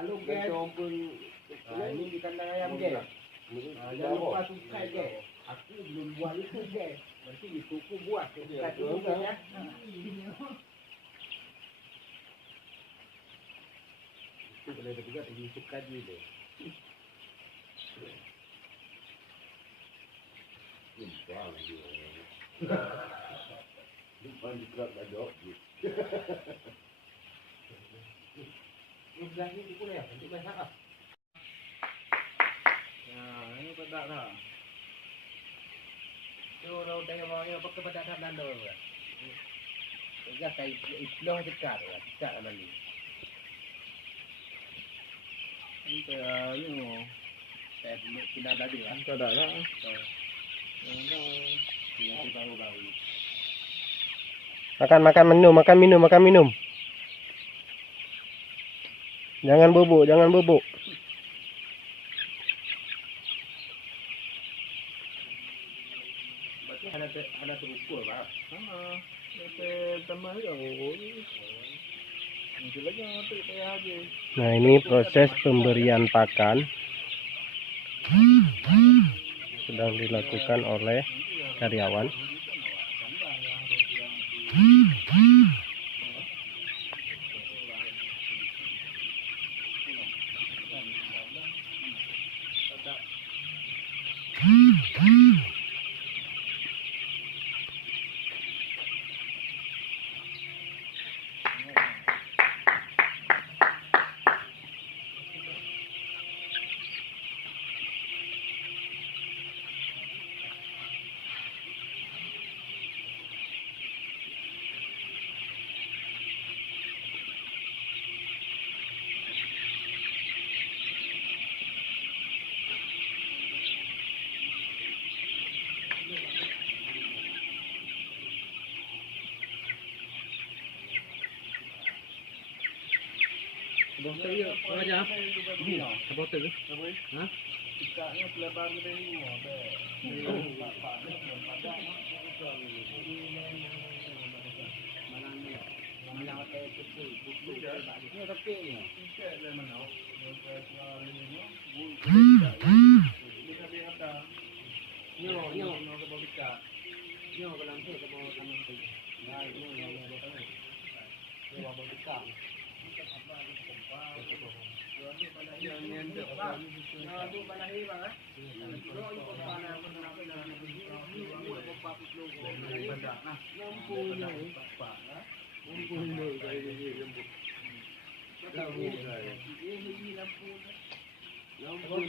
Alung guys. Ini di kandang ayam guys. Jangan lupa subscribe guys. Aku belum buat itu guys. Nanti dituku buat. Subscribe dulu ya. Itu boleh juga di subscribe dulu. Lupa lagi. Lupa juga banyak. Belah ni pun ya, nanti masak ah. Nah, ini pedak dah. Tu orang tengok mau apa kepada dan dah. Enggak kayak isloh dekat ya, dekat sama ni. Ini ni saya pindah tadi lah. Tidak lah. Makan minum. Jangan bubuk. Berarti ada terukur lah. Nah, ini proses pemberian pakan sedang dilakukan oleh karyawan. Botol dia, aja. Botol tu. Ha? Tikaknya selebar dari ni, lampu